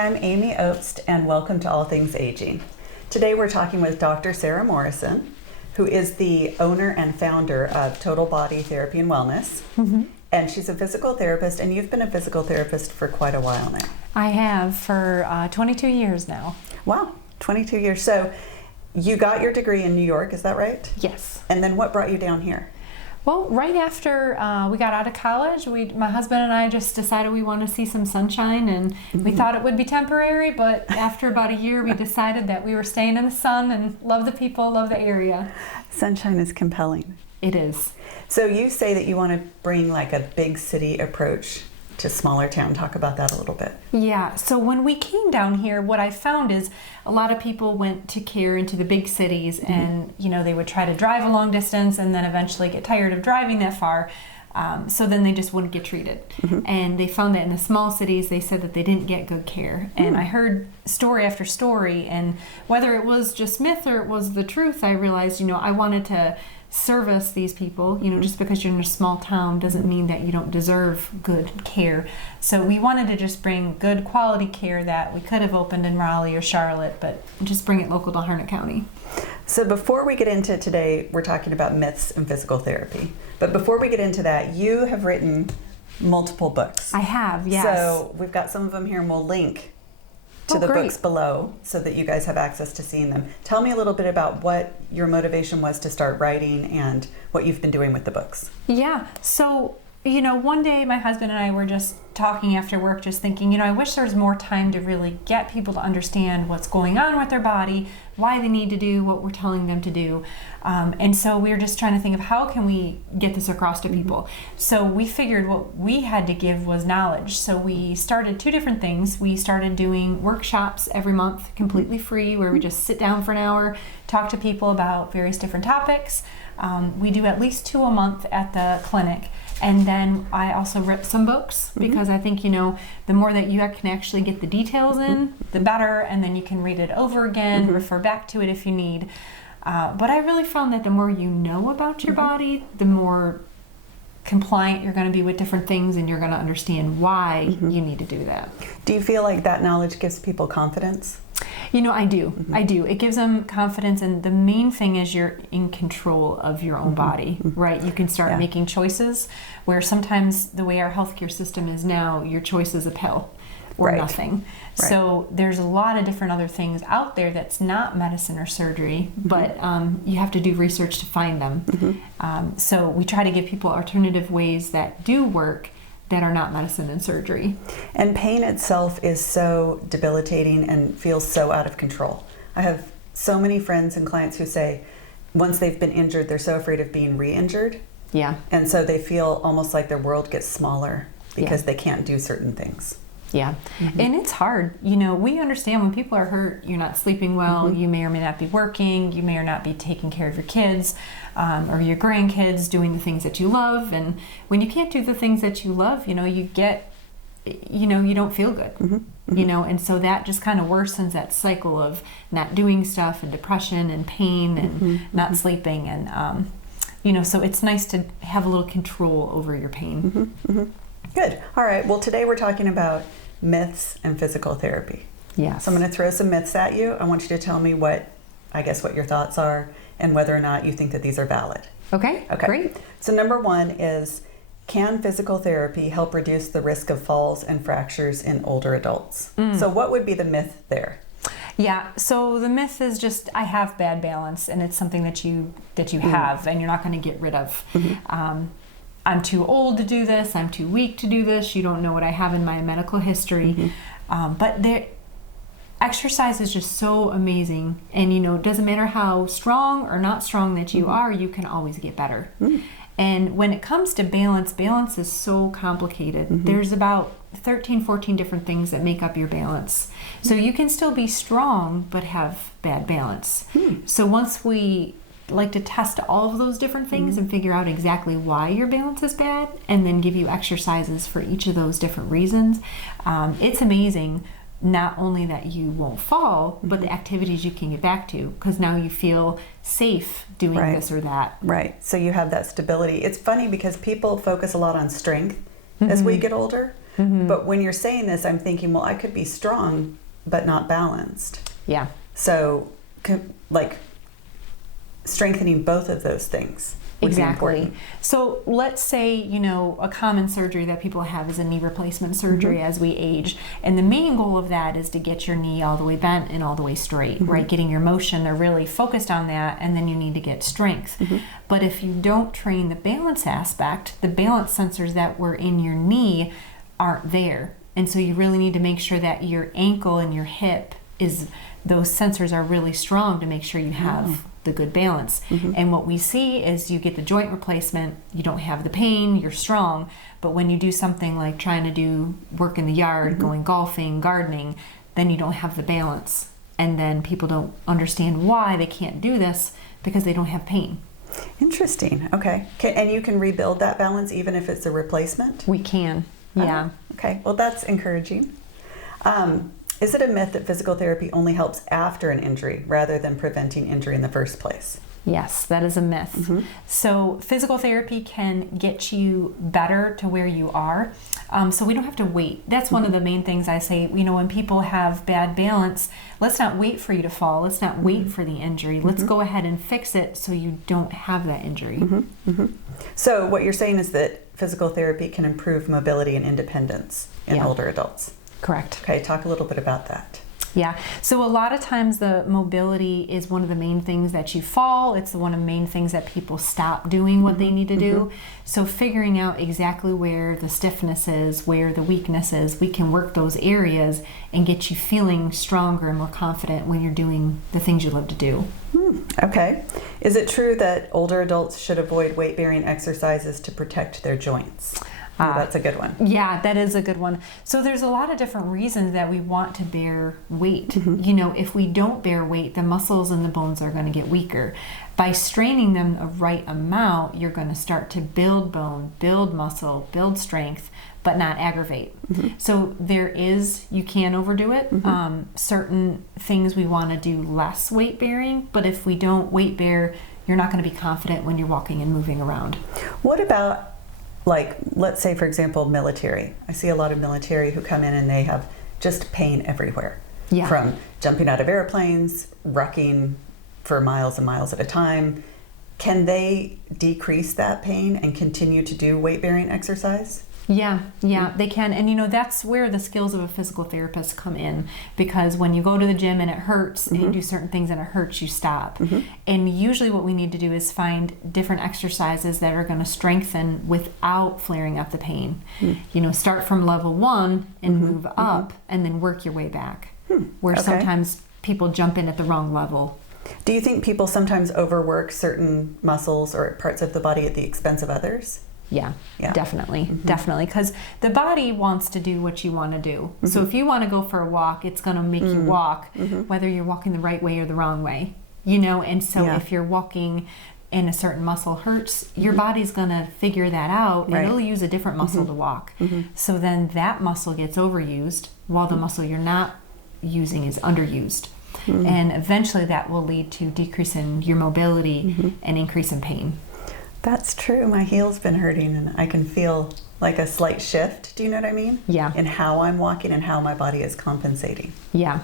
Hi, I'm Amy Obst, and welcome to All Things Aging. Today we're talking with Dr. Sara Morrison, who is the owner and founder of Total Body Therapy and Wellness. And she's a physical therapist, and you've been a physical therapist for quite a while now. I have for 22 years now. Wow, 22 years. So you got your degree in New York, is that right? Yes. And then what brought you down here? Well, right after we got out of college, my husband and I just decided we wanted to see some sunshine, and we thought it would be temporary, but after about a year, we decided that we were staying in the sun and love the people, love the area. Sunshine is compelling. It is. So you say that you want to bring like a big city approach to smaller town. Talk about that a little bit. Yeah, so when we came down here, what I found is a lot of people went to care into the big cities, and they would try to drive a long distance and then eventually get tired of driving that far. So then they just wouldn't get treated. And they found that in the small cities, they said that they didn't get good care. And I heard story after story, and whether it was just myth or it was the truth, I realized, I wanted to service these people. Just because you're in a small town doesn't mean that you don't deserve good care. So we wanted to just bring good quality care that we could have opened in Raleigh or Charlotte, but just bring it local to Harnett County. So before we get into today, we're talking about myths in physical therapy. But before we get into that, you have written multiple books. I have, yes. So we've got some of them here, and we'll link to the great. books below so that you guys have access to seeing them. Tell me a little bit about what your motivation was to start writing and what you've been doing with the books. Yeah, so one day my husband and I were just talking after work, just thinking, I wish there was more time to really get people to understand what's going on with their body, why they need to do what we're telling them to do. And so we were just trying to think of how can we get this across to people. So we figured what we had to give was knowledge. So we started two different things. We started doing workshops every month, completely free, where we just sit down for an hour, talk to people about various different topics. We do at least 2 a month at the clinic. And then I also wrote some books because I think, the more that you can actually get the details in, the better, and then you can read it over again, refer back to it if you need. But I really found that the more you know about your body, the more compliant you're going to be with different things, and you're going to understand why you need to do that. Do you feel like that knowledge gives people confidence? I do. I do. It gives them confidence, and the main thing is you're in control of your own body, right? You can start making choices, where sometimes the way our healthcare system is now, your choice is a pill or nothing. Right. So there's a lot of different other things out there that's not medicine or surgery, but you have to do research to find them. So we try to give people alternative ways that do work that are not medicine and surgery. And pain itself is so debilitating and feels so out of control. I have so many friends and clients who say once they've been injured, they're so afraid of being re-injured. Yeah. And so they feel almost like their world gets smaller because they can't do certain things. Yeah. And it's hard. We understand when people are hurt, you're not sleeping well, you may or may not be working, you may or not be taking care of your kids or your grandkids, doing the things that you love. And when you can't do the things that you love, you get, you don't feel good, and so that just kind of worsens that cycle of not doing stuff and depression and pain and not sleeping. And, so it's nice to have a little control over your pain. Good. All right. Well, today we're talking about myths and physical therapy. Yes. So I'm going to throw some myths at you. I want you to tell me what your thoughts are and whether or not you think that these are valid. Okay. Great. So number 1 is, can physical therapy help reduce the risk of falls and fractures in older adults? So what would be the myth there? Yeah, so the myth is just, I have bad balance, and it's something that you have, and you're not going to get rid of. I'm too old to do this, I'm too weak to do this, you don't know what I have in my medical history. But exercise is just so amazing, and it doesn't matter how strong or not strong that you are, you can always get better. And when it comes to balance is so complicated. There's about 13, 14 different things that make up your balance. So you can still be strong but have bad balance. So once we like to test all of those different things and figure out exactly why your balance is bad, and then give you exercises for each of those different reasons, it's amazing not only that you won't fall, but the activities you can get back to, because now you feel safe doing this or that. Right. So you have that stability. It's funny because people focus a lot on strength as we get older. But when you're saying this, I'm thinking, well, I could be strong, but not balanced. Yeah. So, like, strengthening both of those things would be important. So let's say, you know, a common surgery that people have is a knee replacement surgery as we age. And the main goal of that is to get your knee all the way bent and all the way straight, right? Getting your motion, they're really focused on that, and then you need to get strength. But if you don't train the balance aspect, the balance sensors that were in your knee aren't there. And so you really need to make sure that your ankle and your hip those sensors are really strong to make sure you have the good balance. And what we see is you get the joint replacement, you don't have the pain, you're strong, but when you do something like trying to do work in the yard, going golfing, gardening, then you don't have the balance. And then people don't understand why they can't do this because they don't have pain. Interesting. Okay. And you can rebuild that balance even if it's a replacement? We can, yeah. Okay. Well, that's encouraging. Is it a myth that physical therapy only helps after an injury rather than preventing injury in the first place? Yes, that is a myth. So physical therapy can get you better to where you are. So we don't have to wait. That's one of the main things I say, you know, when people have bad balance, let's not wait for you to fall. Let's not wait for the injury. Let's go ahead and fix it so you don't have that injury. So what you're saying is that physical therapy can improve mobility and independence in older adults. Correct. Okay, talk a little bit about that. Yeah, so a lot of times the mobility is one of the main things that you fall. It's one of the main things that people stop doing what they need to do. So figuring out exactly where the stiffness is, where the weakness is, we can work those areas and get you feeling stronger and more confident when you're doing the things you love to do. Okay. Is it true that older adults should avoid weight-bearing exercises to protect their joints? That's a good one. Yeah, that is a good one. So there's a lot of different reasons that we want to bear weight. You know, if we don't bear weight, the muscles and the bones are going to get weaker. By straining them the right amount, you're going to start to build bone, build muscle, build strength, but not aggravate. So you can overdo it. Certain things we want to do less weight bearing, but if we don't weight bear, you're not going to be confident when you're walking and moving around. What about, like, let's say, for example, military. I see a lot of military who come in and they have just pain everywhere. From jumping out of airplanes, rucking for miles and miles at a time. Can they decrease that pain and continue to do weight-bearing exercise? Yeah, they can. And you know, that's where the skills of a physical therapist come in, because when you go to the gym and it hurts and you do certain things and it hurts, you stop. And usually what we need to do is find different exercises that are going to strengthen without flaring up the pain. You know, start from level 1 and move up and then work your way back. Where sometimes people jump in at the wrong level. Do you think people sometimes overwork certain muscles or parts of the body at the expense of others? Yeah, definitely. Definitely. Because the body wants to do what you want to do. So if you want to go for a walk, it's going to make you walk, whether you're walking the right way or the wrong way. You know, and so if you're walking and a certain muscle hurts, your body's going to figure that out and it'll use a different muscle to walk. So then that muscle gets overused while the muscle you're not using is underused. And eventually that will lead to decrease in your mobility and increase in pain. That's true. My heel's been hurting and I can feel like a slight shift. Do you know what I mean? Yeah. In how I'm walking and how my body is compensating. Yeah.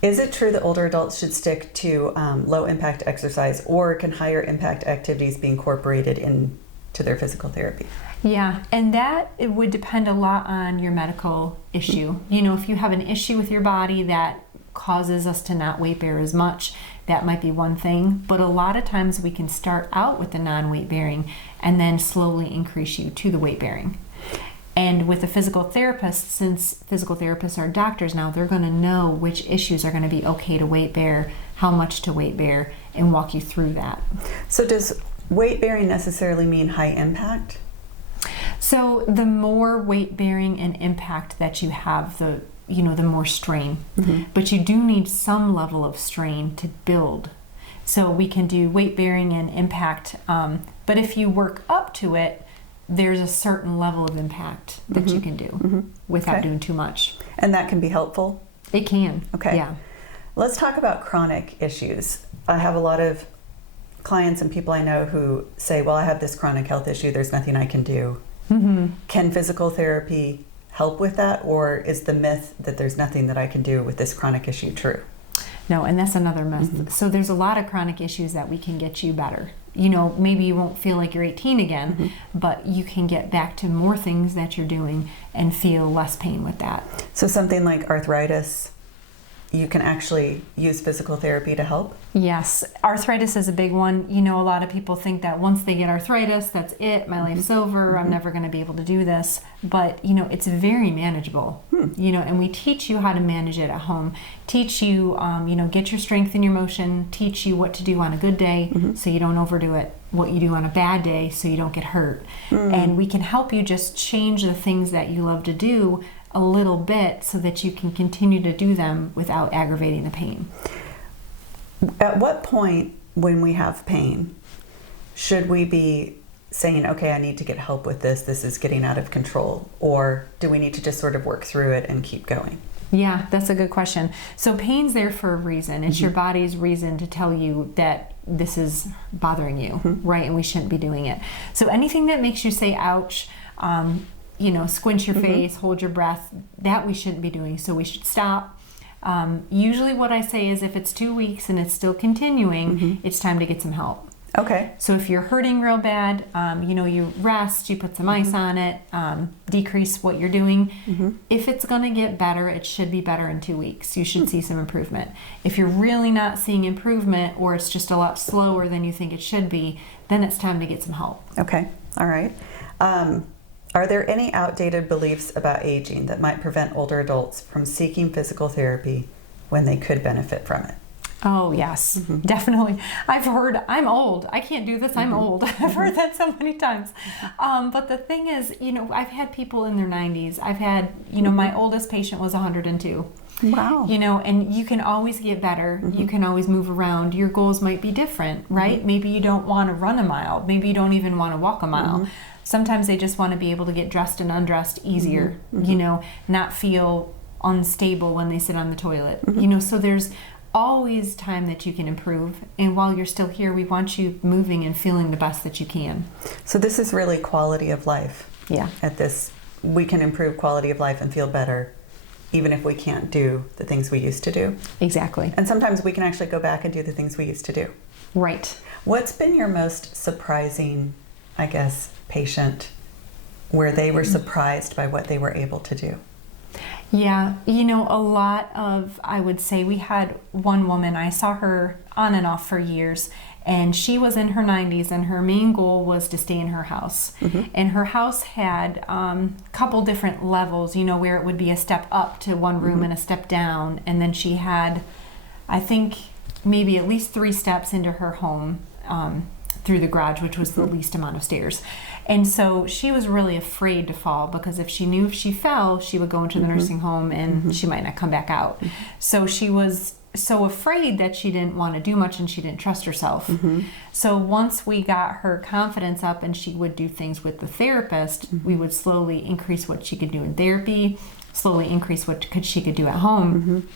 Is it true that older adults should stick to low impact exercise, or can higher impact activities be incorporated into their physical therapy? Yeah, and it would depend a lot on your medical issue. You know, if you have an issue with your body that causes us to not weight bear as much, that might be one thing. But a lot of times we can start out with the non-weight bearing and then slowly increase you to the weight bearing. And with a physical therapist, since physical therapists are doctors now, they're going to know which issues are going to be okay to weight bear, how much to weight bear, and walk you through that. So does weight bearing necessarily mean high impact? So the more weight bearing and impact that you have, the more strain. But you do need some level of strain to build. So we can do weight bearing and impact, but if you work up to it, there's a certain level of impact that you can do without doing too much. And that can be helpful? It can. Okay. Yeah. Let's talk about chronic issues. I have a lot of clients and people I know who say, well, I have this chronic health issue, there's nothing I can do. Can physical therapy help with that, or is the myth that there's nothing that I can do with this chronic issue true? No, and that's another myth. So there's a lot of chronic issues that we can get you better. Maybe you won't feel like you're 18 again, but you can get back to more things that you're doing and feel less pain with that. So something like arthritis, you can actually use physical therapy to help? Yes, arthritis is a big one. A lot of people think that once they get arthritis, that's it, my life's over, I'm never going to be able to do this. But, it's very manageable, and we teach you how to manage it at home. Teach you, get your strength and your motion, teach you what to do on a good day so you don't overdo it, what you do on a bad day so you don't get hurt. And we can help you just change the things that you love to do a little bit so that you can continue to do them without aggravating the pain. At what point when we have pain should we be saying, okay, I need to get help with this, this is getting out of control, or do we need to just sort of work through it and keep going? Yeah, that's a good question. So pain's there for a reason. It's your body's reason to tell you that this is bothering you, right? And we shouldn't be doing it. So anything that makes you say, ouch, squinch your face, hold your breath, that we shouldn't be doing. So we should stop. Usually what I say is if it's 2 weeks and it's still continuing, it's time to get some help. Okay. So if you're hurting real bad, you rest, you put some ice on it, decrease what you're doing. If it's going to get better, it should be better in 2 weeks. You should see some improvement. If you're really not seeing improvement, or it's just a lot slower than you think it should be, then it's time to get some help. Okay. All right. Are there any outdated beliefs about aging that might prevent older adults from seeking physical therapy when they could benefit from it? Oh, yes, definitely. I've heard, I'm old, I can't do this, I'm old. I've heard that so many times. But the thing is, I've had people in their 90s. I've had, my oldest patient was 102. Wow. And you can always get better. You can always move around. Your goals might be different, right? Maybe you don't want to run a mile. Maybe you don't even want to walk a mile. Sometimes they just want to be able to get dressed and undressed easier, not feel unstable when they sit on the toilet. So there's always time that you can improve. And while you're still here, we want you moving and feeling the best that you can. So this is really quality of life. Yeah. At this, we can improve quality of life and feel better, even if we can't do the things we used to do. Exactly. And sometimes we can actually go back and do the things we used to do. Right. What's been your most surprising, patient where they were surprised by what they were able to do? Yeah, a lot of, I would say, we had one woman, I saw her on and off for years, and she was in her 90s, and her main goal was to stay in her house. And her house had a couple different levels, where it would be a step up to one room and a step down, and then she had, I think, maybe at least 3 steps into her home through the garage, which was the least amount of stairs. And so she was really afraid to fall, because if she knew if she fell, she would go into the nursing home and she might not come back out. So she was so afraid that she didn't want to do much and she didn't trust herself. So once we got her confidence up and she would do things with the therapist, we would slowly increase what she could do in therapy, slowly increase what she could do at home.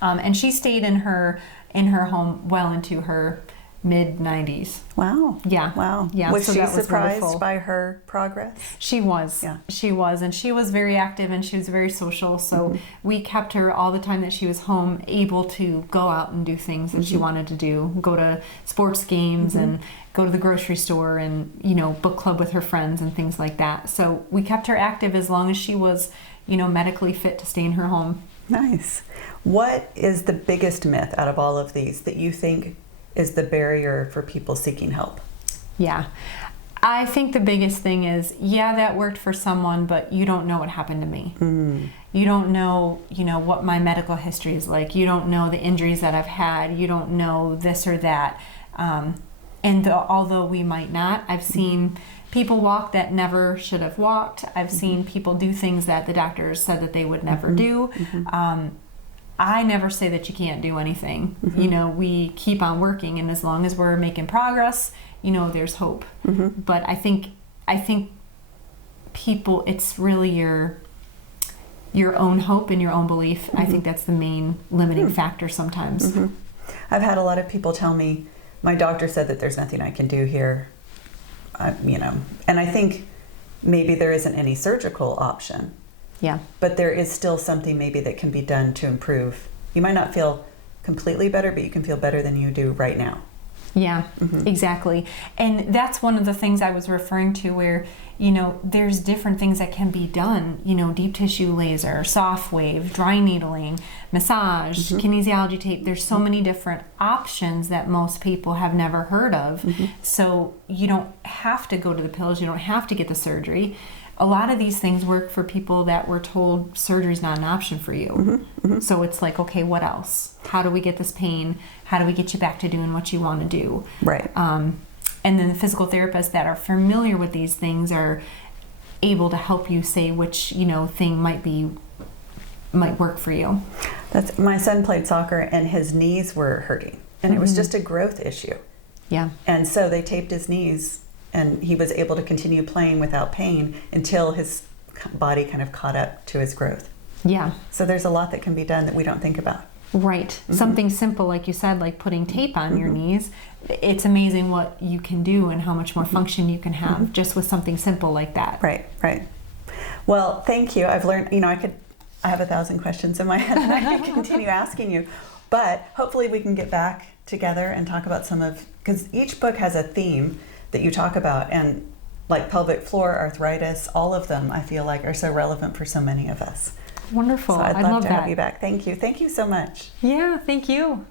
And she stayed in her home well into her mid-90s. Wow. Yeah. Wow. Yeah. Was so she that was surprised wonderful. by her progress? She was. Yeah. She was. And she was very active and she was very social. So we kept her all the time that she was home able to go out and do things that she wanted to do. Go to sports games and go to the grocery store and, book club with her friends and things like that. So we kept her active as long as she was, medically fit to stay in her home. Nice. What is the biggest myth out of all of these that you think is the barrier for people seeking help? Yeah. I think the biggest thing is, that worked for someone, but you don't know what happened to me. You don't know, what my medical history is like. You don't know the injuries that I've had. You don't know this or that. Although we might not, I've seen people walk that never should have walked. I've seen people do things that the doctors said that they would never do. I never say that you can't do anything. We keep on working, and as long as we're making progress, there's hope. But I think people, it's really your own hope and your own belief. I think that's the main limiting factor sometimes. I've had a lot of people tell me, my doctor said that there's nothing I can do here, and I think maybe there isn't any surgical option. Yeah. But there is still something maybe that can be done to improve. You might not feel completely better, but you can feel better than you do right now. Yeah, exactly. And that's one of the things I was referring to where, you know, there's different things that can be done, you know, deep tissue laser, soft wave, dry needling, massage, kinesiology tape. There's so many different options that most people have never heard of. So you don't have to go to the pills. You don't have to get the surgery. A lot of these things work for people that were told surgery's not an option for you. So it's like, okay, what else? How do we get this pain? How do we get you back to doing what you want to do? Right. And then the physical therapists that are familiar with these things are able to help you say which, you know, thing might work for you. That's my son played soccer and his knees were hurting, and it was just a growth issue. Yeah. And so they taped his knees, and he was able to continue playing without pain until his body kind of caught up to his growth. Yeah. So there's a lot that can be done that we don't think about. Right. Something simple, like you said, like putting tape on your knees. It's amazing what you can do and how much more function you can have just with something simple like that. Right, right. Well, thank you. I've learned, you know, I have 1,000 questions in my head and I could continue asking you, but hopefully we can get back together and talk about because each book has a theme that you talk about, and like pelvic floor, arthritis, all of them I feel like are so relevant for so many of us. Wonderful. So I'd I love love to that. have you back. Thank you. Thank you so much. Yeah, thank you.